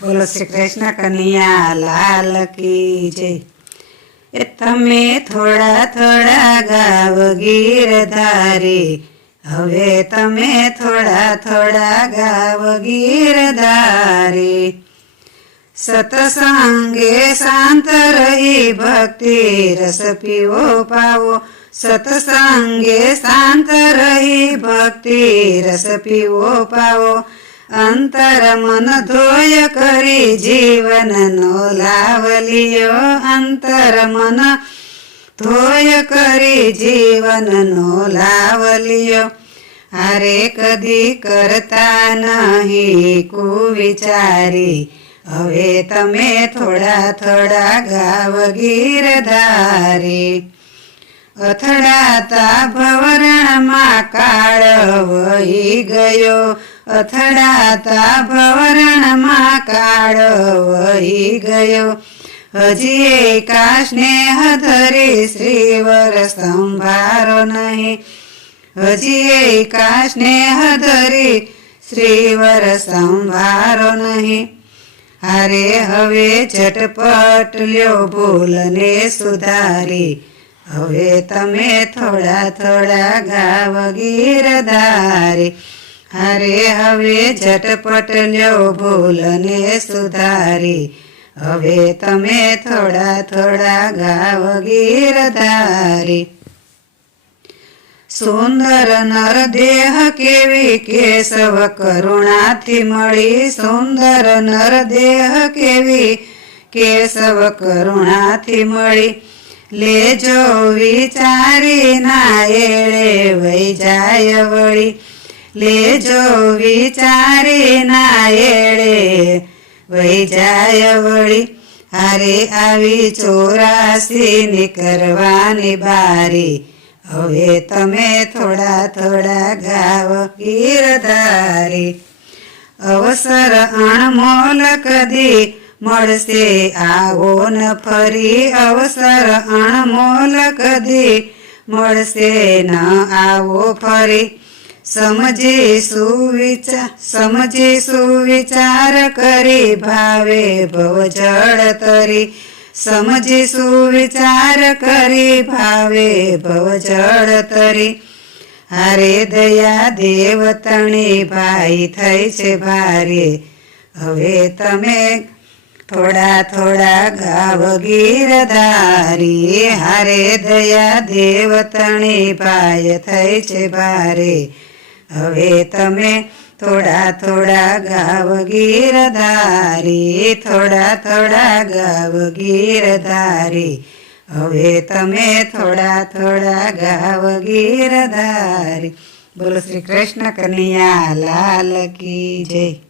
બોલો શ્રી કૃષ્ણ કનૈયા લાલ કી જય। એ તમે થોડા થોડા ગાવ ગીરધારી, હવે તમે થોડા થોડા ગાવ ગીરધારી। સતસંગે શાંત રહી ભક્તિ રસ પીવો પાવો, સતસંગે શાંત રહી ભક્તિ રસ પીવો પાવો। અંતર મન ધોય કરી જીવનનો લાવ લિયો, અંતર મન ધોય કરી જીવનનો લાવ લિયો। હારે કદી કરતા નહીં કુવિચારી, હવે તમે થોડા થોડા ગાવ ગીરધારી। અથડાતા ભવરણમાં કાળ વહી ગયો, અથડાતા ભવરણમાં કાળ વહી ગયો। હજી એકા સ્નેહ ધરી શ્રીવર સંભારો નહીં, હજી એકા સ્નેહ ધરી શ્રીવર સંભારો નહીં। હારે હવે ઝટપટ લ્યો ભૂલને સુધારી, હવે તમે થોડા થોડા ગાવ ગીરધારી। હારે હવે ઝટપટ લ્યો ભૂલને સુધારી, હવે તમે થોડા થોડા ગાવ ગીરધારી। સુંદર નર દેહ કેવી કેશવ કરુણાથી મળી, સુંદર નર દેહ કેવી કેશવ કરુણાથી મળી। લેજો વિચારી ના એળે વહી જાય વળી, લેજો વિચારી ના એળે વહી જાય વળી। હારે આવી 84 કરવાની બારી, હવે તમે થોડા થોડા ગાવ ગીરધારી। અવસર અણમોલ કદી મળશે આવો ન ફરી, અવસર અણમોલ કદી મળશે ન આવો ફરી। સમજી સુવિચાર કરી ભાવે ભવજળ તરી, સમજી સુવિચાર કરી ભાવે ભવજળ તરી। હારે દયા દેવતણી ભાઈ થઈ છે ભારે, હવે તમે થોડા થોડા ગાવ ગીરધારી। હારે દયા દેવતણી ભાઈ થઈ છે ભારે, હવે તમે થોડા થોડા ગાવ ગીરધારી, થોડા થોડા ગાવ ગીરધારી। હવે તમે થોડા થોડા ગાવ ગીરધારી। બોલો શ્રી કૃષ્ણ કનૈયા લાલ કી જય।